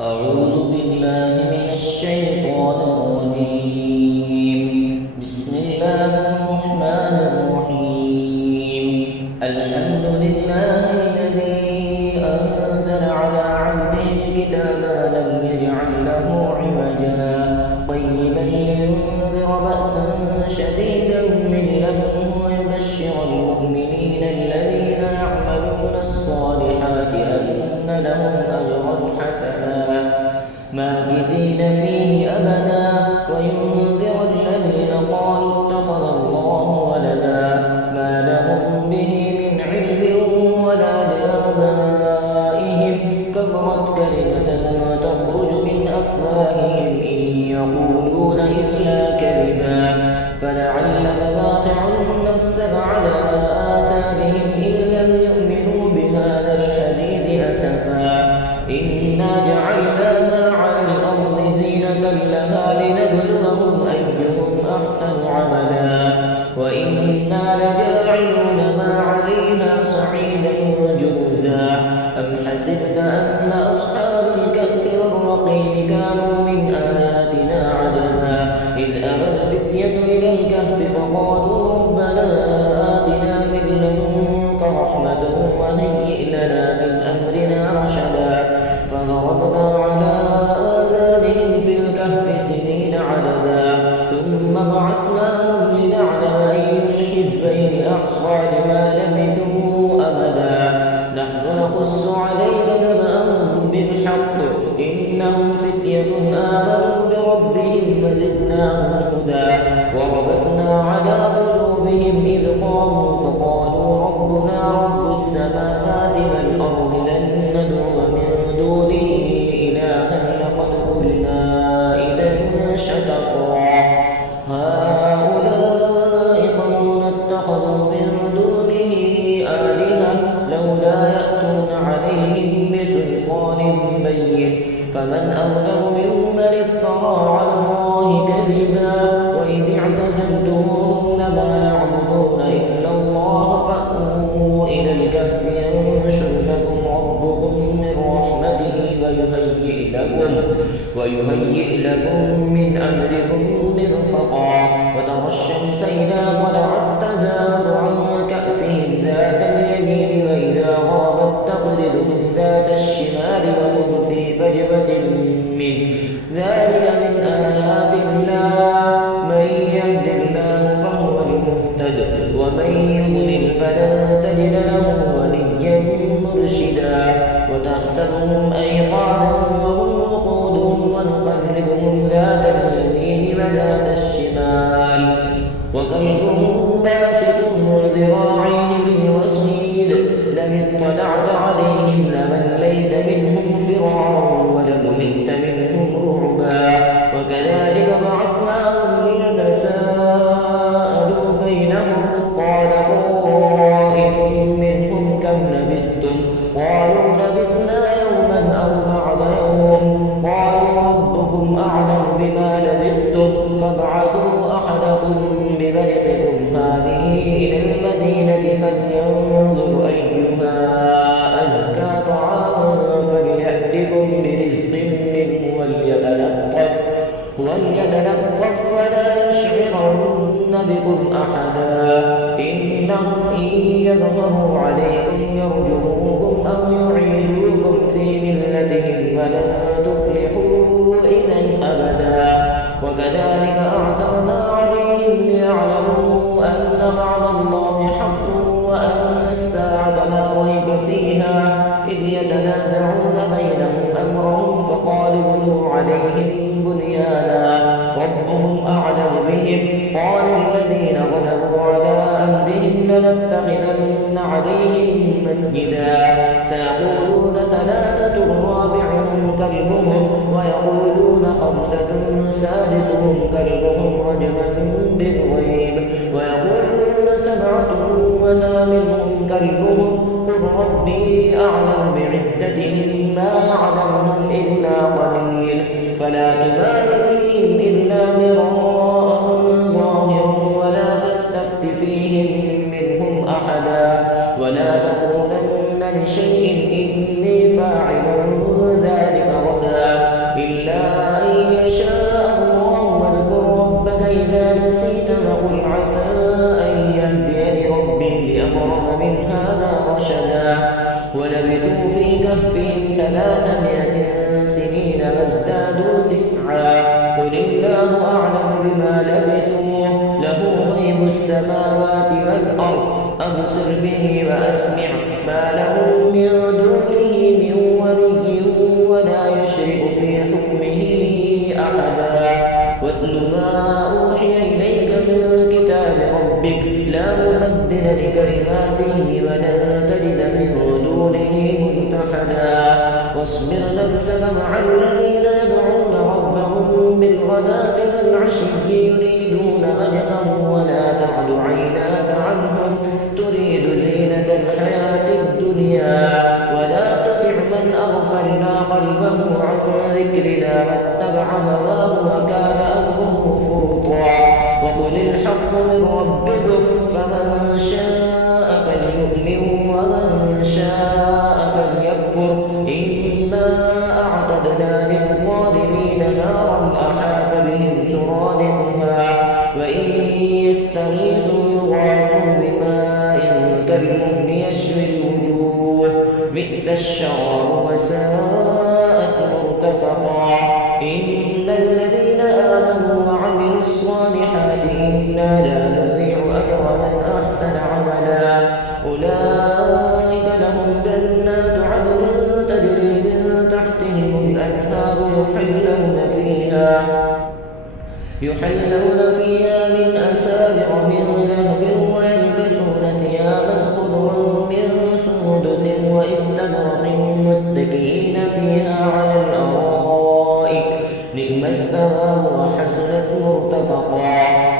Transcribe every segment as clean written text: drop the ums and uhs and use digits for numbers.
أعوذ بالله من الشيطان الرجيم. بسم الله الرحمن الرحيم. الحمد لله الذي أنزل على عبده الكتاب ولم يجعل له عوجا قيما لينذر بأسا شديدا من لدنه ويبشر المؤمنين الذين يعملون الصالحات أن لهم أجرا حسنا ماكثين فيه أبدا وينذر الذين قالوا اتخذ الله ولدا ما لهم به من علم ولا لآبائهم كبرت كلمة تخرج من أفواههم إن يقولون إلا كذبا فلعلك باخع نفسك على آثارهم إن لم يؤمنوا بهذا الحديث أسفا إنا جعلنا ما على الأرض زينة لها لنبلوهم أيهم أحسن عملا وإنا لجاعلون ما عليها صعيدا جرزا أم حسبت أن أصحاب الكهف والرقيم كانوا من آياتنا عجبا إذ أوى الفتية إلى الكهف فقالوا ربنا آتنا من لدنك رحمة وهيئ لنا من أمرنا رشدا فضربنا على آذانهم في الكهف سنين عددا ثم بعثناهم لنعلم أي الحزبين أحصى لما لبثوا أبدا نحن نقص عليك نبأهم بالحق إنهم فتية آمنوا بربهم وزدناهم هدى وربطنا على قلوبهم إذ قاموا فقالوا ربنا رب السماوات والأرض لن ندعو من دونه إلها لقد قلنا إذا شططا هؤلاء قوم اتخذوا من دونه آلهة لولا يأتون عليهم بسلطان بين فمن أظلم ممن افترى على الله كذبا وإذ اعتزلتموهم ما يعبدون إلا الله فأووا إلى الكهف ينشر لكم ربكم من رحمته ويهيئ لكم من أمركم مرفقا وترى الشمس إذا طلعت تزاور عن كأفهم ذات اليمين وإذا غابت تقرضهم ذات الشمال وهم في فجوة منه ذلك من آيات الله من يهد الله فهو المهتد ومن يضلل فلن تجد له وليا مرشدا وتحسبهم أيقاظا وهم وقود ونقلبهم ذات اليمين وذات الشمال وكلبهم باسط ذراعيه بالوصيد لئن اطلعت عليهم لمليت منهم فرعا ولملئت منهم رعبا وكذلك بعثناهم ليتساءلوا بينهم قال قائل منهم كم لبثتم قالوا لبثنا يوما أو بعض يوم قالوا ربكم أعلم بما لبثتم فابعثوا أحدكم ببلغكم هذه إلى المدينة فلينظر أيها أزكى طعاما فليأتكم برزق منه وليتلطف ولا يشعرن بكم أحدا إنهم إن يظهروا عليكم يرجموكم أو يعيدوكم في ملتهم ولن تفلحوا إذا أبدا وكذلك أعثرنا عليهم ليعلموا أن وعد الله حق وأن الساعة لا ريب فيها إذ يتنازعون بينهم أمرهم فقال ابنوا عليهم بنيانا ربهم أعلم بهم قال الذين غلبوا على أمرهم لنتخذن عليهم مسجدا سيقولون ثلاثة رابعهم كلبهم ويقولون خمسة سادسهم كلبهم رجما بالغيب ويقولون سبعة وثامنهم كلبهم قل ربي أعلم بعدتهم ما يعلمهم إلا قليل فلا تبال فيهم إلا مراء ظاهرا ولا تستفت فيهم منهم أحدا ولا تقولن لشيء إني فاعل ذلك غدا فقل عسى أن يهديني ربي لأقرب من هذا رشدا ولبثوا في كهفهم 300 سنين وازدادوا 9 قل الله أعلم بما لبثوا له غيب السماوات والأرض أبصر به وأسمع ما لهم من دونه من ولي ولا يشرك في حكمه أحدا واتل ما أوحي إليك من كتاب ربك لا مبدل لكلماته ولن تجد من دونه ملتحدا واصبر نفسك مع الذين يدعون ربهم بالغداة والعشي يريدون وجهه ولا تعد عيناك عنهم تريد زينة الحياة الدنيا ولا تطع من أغفلنا قلبه عن ذكرنا واتبع هواه وكان أمره فرطا وقل الحق من ربكم فمن شاء فليؤمن ومن شاء فليكفر إنا أعتدنا للظالمين نارا أحاط بهم سرادقها وإن يستغيثوا يغاثوا بماء كالمهل يشوي الوجوه بئس الشراب وساءت مرتفقا إن الذين آمنوا وعملوا الصالحات إنا لا نضيع أجر من أحسن عملا أولئك لهم جنات عدن تجري من تحتهم الأنهار يحلون فيها من أساور من ذهب ويلبسون ثيابا خضرا من سندس وإستبرق متكئين فيها على الأرائك نعم الثواب وحسنت مرتفقا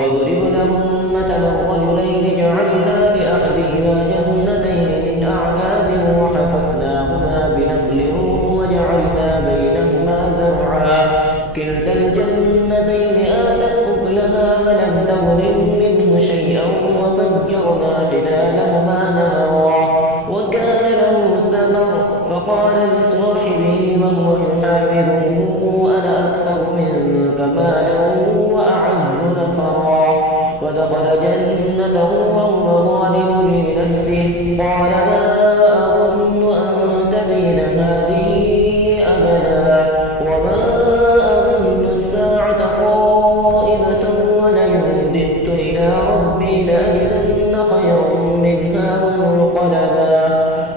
واضرب لهم مثل الرجلين جعلنا لأحدهما جنتين من أعناب وحففناهما بنخل وجعلنا بينهما زرعا كلتا الجنتين آتت أكلها ولم تظلم منه شيئا وفجرنا خلالهما نهرا وكان له ثمر فقال لصاحبه وهو يحاوره أنا أكثر منك مالا وأعز نفرا ودخل جنته وهو ظالم لنفسه قال ما أظن أن تبيد هذه أبدا وما أظن الساعة قائمة ولئن رددت إلى ربي لأجدن خيرا منها منقلبا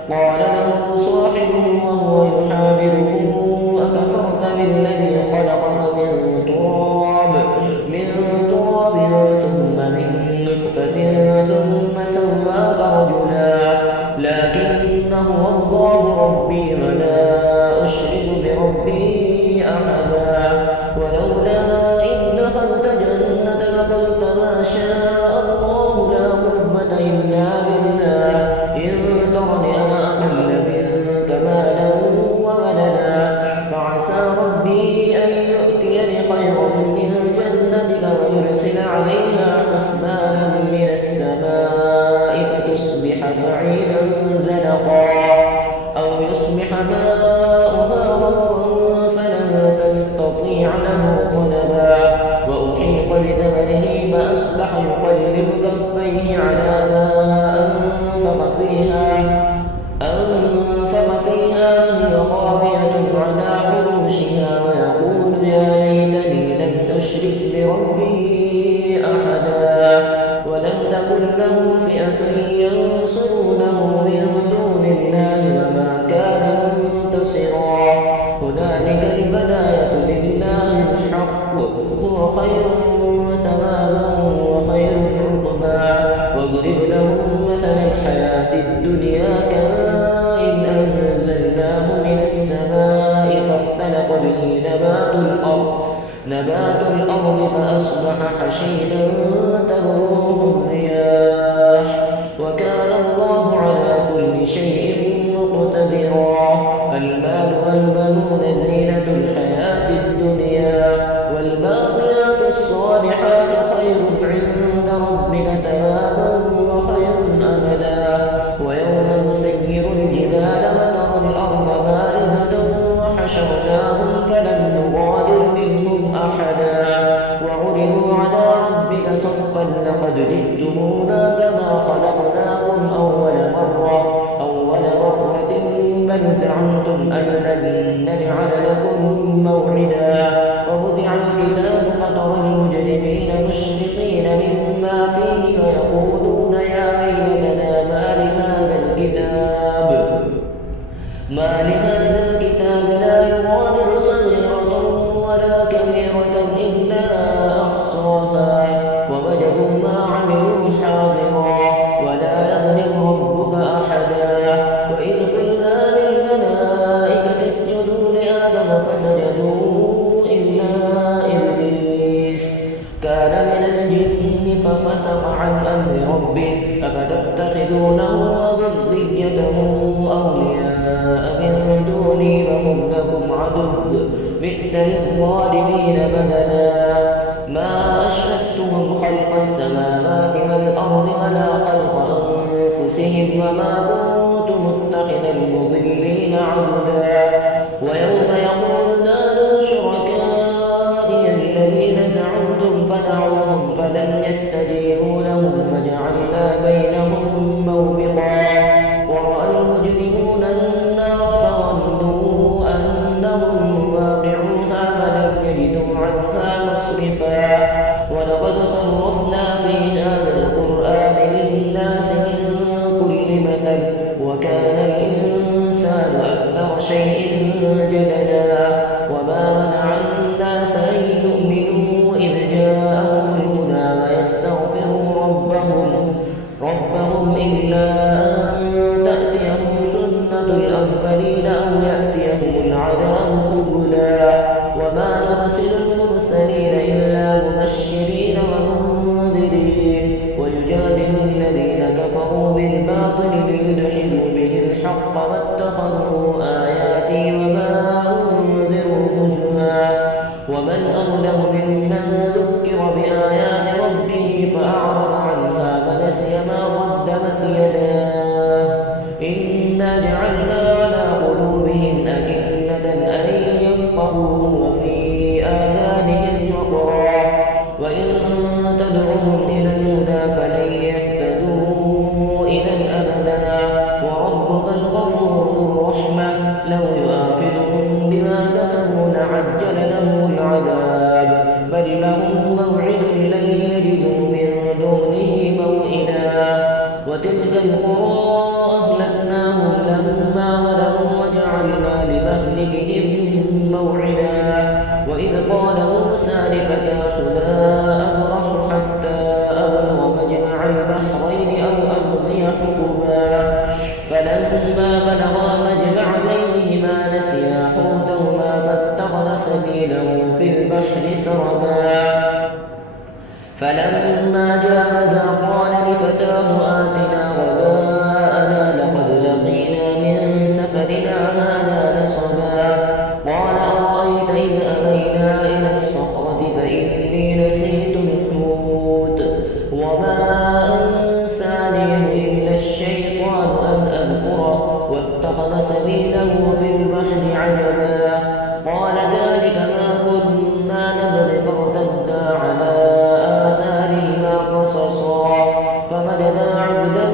قال له صاحبه وهو يحاوره أكفرت بالذي خلقك من تراب ثم من نطفة ثم سواك رجلا لكن هو الله ربي ولا أشرك بربي أحدا ولولا إذ دخلت جنتك قلت ما شاء الله لا قوة إلا بالله إن ترني أنا أقل منك مالا وولدا فعسى ربي أن يؤتيني خيرا من جنتك ويرسل عليها حسبانا من السماء فتصبح صعيدا زلقا أو يصبح ماؤها غورا فلن تستطيع له طلبا وأحيط بثمره فأصبح يقلب كفيه على ما أنفق فيها وهي خاوية على عروشها ويقول يا ليتني لم أشرك بربي أحدا ولم تكن له فئة ينصرونه من دون الله وما كان منتصرا هنالك البلاية لله الحق هو خير ثوابا وخير عقبا واضرب لهم مثل الحياة الدنيا كماء أنزلناه من السماء فاختلط به نبات الأرض فأصبح حشيدا تذروه الرياح وكان الله على كل شيء مقتدرا المال والبنون زينة الحياة الدنيا والباقيات الصالحات خير عند ربك ثوابا وخير أمدا ويوم نسير الجبال وترى الأرض بارزة وحشرناهم فلم نغادر منهم أحدا وعرضوا على ربك صفا ذريته أولياء من دوني وهم لكم عدو بئس للظالمين بدلا ما أشهدتهم خلق السماوات والأرض ولا خلق أنفسهم وما كنت متخذ المضلين عضدا ويوم يقول نادوا شركائي الذين زعمتم فدعوهم فلم يستجيبوا لهم فجعلنا بينهم موبقا ورأى المجرمون النار فظنوا أنهم مواقعوها فلم يجدوا عنها مصرفا ولقد صرفنا في هذا القرآن للناس من كل مثل وكان الإنسان أكثر شيء جدلا وما منع الناس أن يؤمنوا إذ جاءهم الهدى ويستغفروا ربهم إلا أن تأتيهم سنة الأولين أو يأتيهم العذاب قبلا وما نرسل المرسلين إلا مبشرين ومنذرين ويجادل الذين كفروا بالباطل ليدحضوا به الحق واتخذوا آياتي وما أنذروا هزوا ومن أظلم ممن ذكر بآيات ربه فأعرض عنها فنسي ما قدمت يداه إنا جعلنا على قلوبهم أكنة أن يفقهوه وفي آذانهم وقرا وإن تدعوهم إلى الهدى فلن يهتدوا إذا أبدا وربك الغفور الرحمة لو يؤاخذهم بما كسبوا لعجل لهم العذاب بل لهم موعد لن يجدوا من دونه موئلا وتلك القرى أهلكناهم لما ظلموا وجعلنا لمهلكهم موعدا وإذ قال موسى لفتاه لا أبرح حتى أبلغ مجمع البحرين أو أمضي حقبا فلما بلغا مجمع بينهما نسيا حوتهما فاتخذ سبيله في البحر سربا فلما جاوزا قال لفتاه آتنا غداءنا لقد لقينا من سفرنا هذا نصبا قال أرأيت إذ أوينا إلى الصخرة فإني نسيت الحوت وما أنسانيه إلا الشيطان أن أذكره واتخذ سبيله في البحر عجبا قال ذلك ما كنا نبغي فارتدا على آثارهما قصصا فوجدا عبدا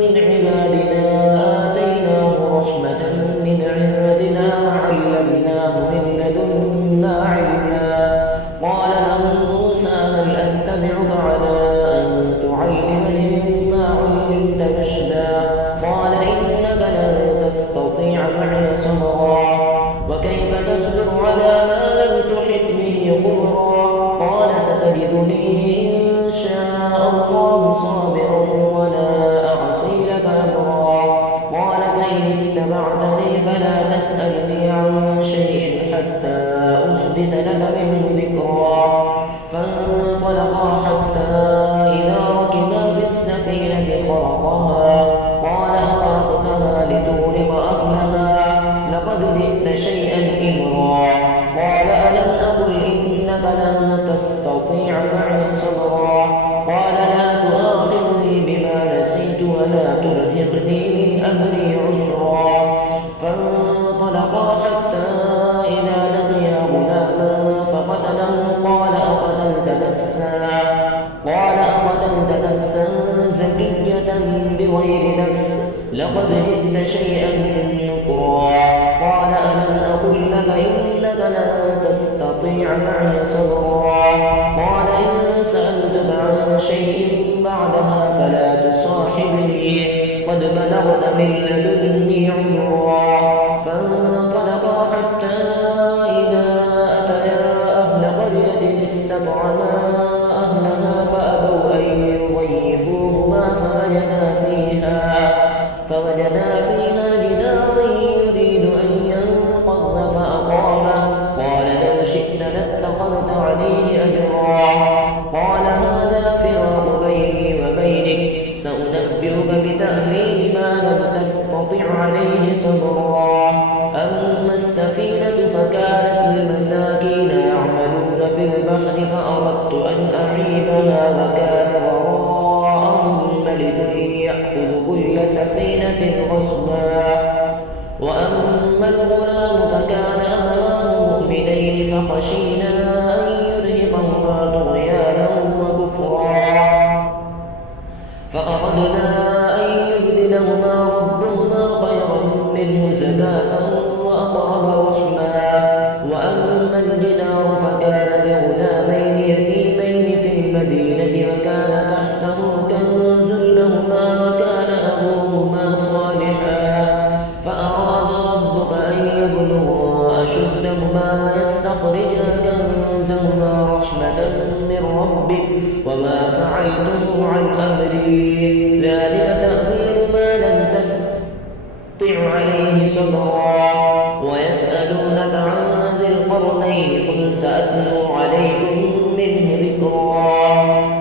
من عبادنا آتيناه رحمة من عندنا وعلمناه من لدنا علما قال له موسى هل أتبعك على أن تعلمني مما علمت رشدا قال إنك لن تستطيع معي صبرا وكيف تصبر على ما لم تحط به خبرا قال ستجدني إن شاء الله صابرا ولا أعصي لك أمرا قال فإن اتبعتني فلا تسألني عن شيء حتى أحدث لك منه ذكرا فانطلقا حتى إذا ركبا في السفينة خرقها قال أخرقتها لتغرق أهلها لقد جئت شيئا إمرا قال ألم أقل إنك لن تستطيع معي صبرا قال لا تؤاخذني بما نسيت ولا ترهقني من أمري عسرا فانطلقا حتى إذا لقيا غلاما فقتله قال أقتلت نفسا زكية بغير نفس لقد جئت شيئا نكرا قال ألم أقل لك إنك لن تستطيع معي صبرا قال إن سألتك عن شيء بعدها فلا تصاحبني قد بلغت من لدني عذرا فانطلقا حتى إذا أتيا أهل قرية استطعما أهلها فأبوا أن يضيفوهما فوجدا فيها جدارا يريد أن ينقض فأقامه قال لو شئت لاتخذت عليه أجرا قال هذا فراق بيني وبينك سأنبئك بتأويل ما لم تستطع عليه صبرا. أما السفينة فكانت لمساكين يعملون في البحر فأردت أن أعيبها وكان وراءهم ملك يأخذ كل سفينة غصبا. وأما الغلام فكان أبواه مؤمنين فخشينا أن يرهقهما طغيانا وكفرا فأردنا أن يبدلهما ربهما خيرا منه زكاة وأقرب رحما. وأما الجدار فكان لغلامين يتيمين في المدينة وكان تحته كنز لهما وكان أبوهما صالحا فأراد ربك أن يبلغا أشدهما ويستخرجا كنزهما رحمة من ربك وما فعلته عن أمري ذلك تأويل ما لم تستطع عليه صبرا. ويسألونك عن ذي القرنين قل سأتلو عليكم منه ذكرا.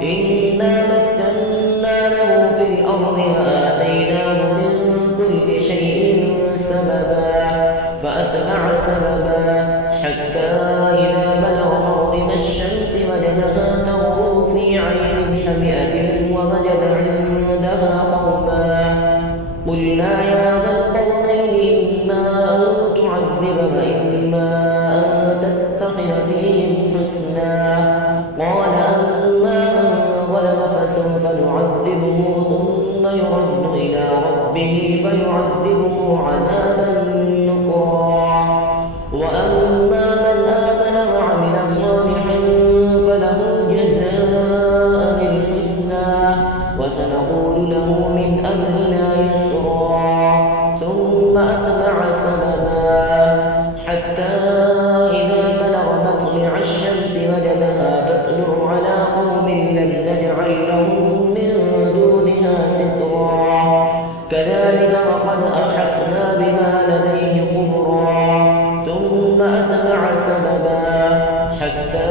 إنا مكنا له في الأرض وآتيناه من كل شيء سببا فأتبع سببا حتى إذا بلغ مغرب الشمس وجدها تغرب في عين حمئة ووجد عندها قوما قلنا يا ذا القرنين إما أن تعذب وإما أن تتخذ فيهم حسنا. قال أما من ظلم فسوف نعذبه ثم يرد إلى ربه فيعذبه عذابا نكرا. وأما من آمن وعمل صالحا فله جزاء الحسنى وسنقول له من أمرنا يسرا. ثم أتبع سببا حتى إذا بلغ مطلع الشمس وجدها تطلع على قوم لم نجعل لهم من دونها سترا. كذلك وقد أحطنا بما لديه خبرا. ثم أتبع سببا حتى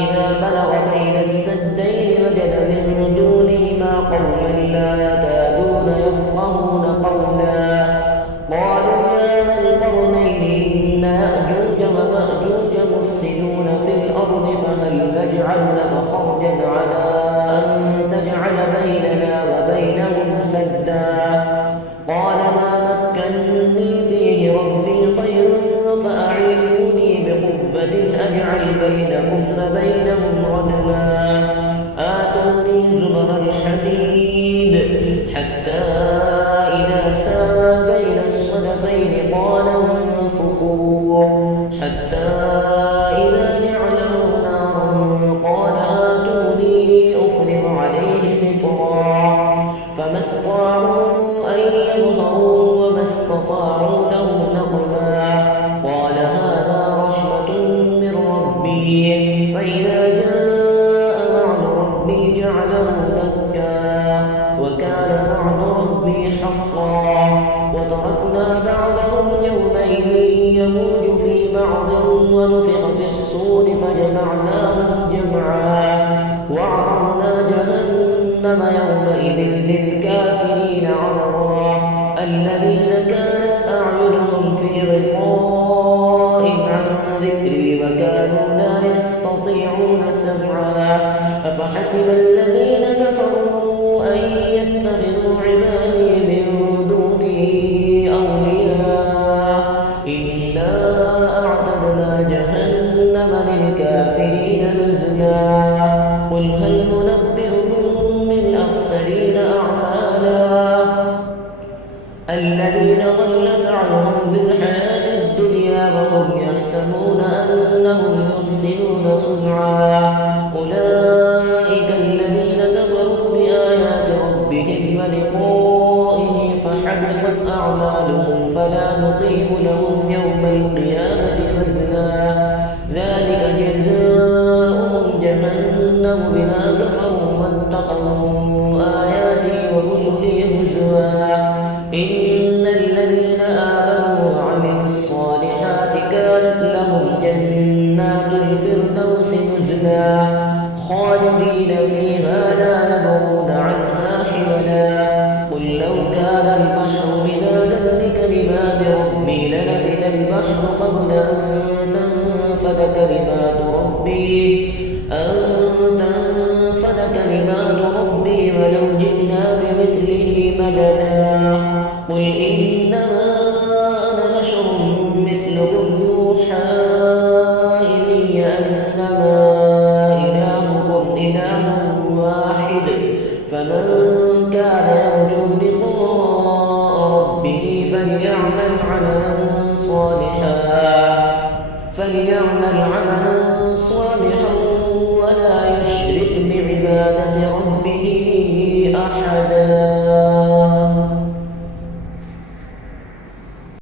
إذا بلغ بين السدين وجد من دونهما قوما لا يكادون يفقهون قولا. قالوا يا ذا القرنين إن يأجوج ومأجوج مفسدون في الأرض فهل نجعل لك خرجا على أن تجعل بيننا وبينهم سدا. قال ما مكني فيه ربي خير فأعينوني بقوة أجعل بينكم وبينهم ردما. آتوني زبر الحديد حتى إذا ساوى بين الصدفين قال انفخوا حتى إذا جعله نارا قال آتوني أفرغ عليه قطرا. فما استطاعوا أن يظهروا وما استطاعوا له نقبا. قال هذا رحمة من ربي فإذا جاء وعد ربي جعله دكا وكان وعد ربي حقا. وتركنا بعضهم يومئذ يموج في بعض ونفخ في الصور فجمعناهم جمعا. وعرضنا جهنم يومئذ للكافرين عرضا. الذين كانت أعينهم في غطاء عن ذكري وكانوا لا يستطيعون سمعا. أفحسب الذين كفروا أن يتخذوا عبادي من دوني أولياء إنا أعتدنا جهنم للكافرين نزلا. قل هل ننبئكم من أخسرين أعمالا الذين ضل سعيهم في الحياة الدنيا وهم يحسبون أنهم يحسنون صنعا. أولئك الذين كفروا بآيات ربهم ولقائه فحبطت أعمالهم فلا نقيم لهم يوم القيامة وزنا. ذلك جزاؤهم جهنم بما كفروا واتخذوا آياتي ورسلي هزوا. إن الذين آمنوا وعملوا الصالحات كانت لهم جنات الفردوس نزلا خالدين فيها لا يبغون عنها حولا. قل لو كان البحر مدادا لكلمات فليعمل عملا صالحا ولا يشرك بعبادة ربه أحدا.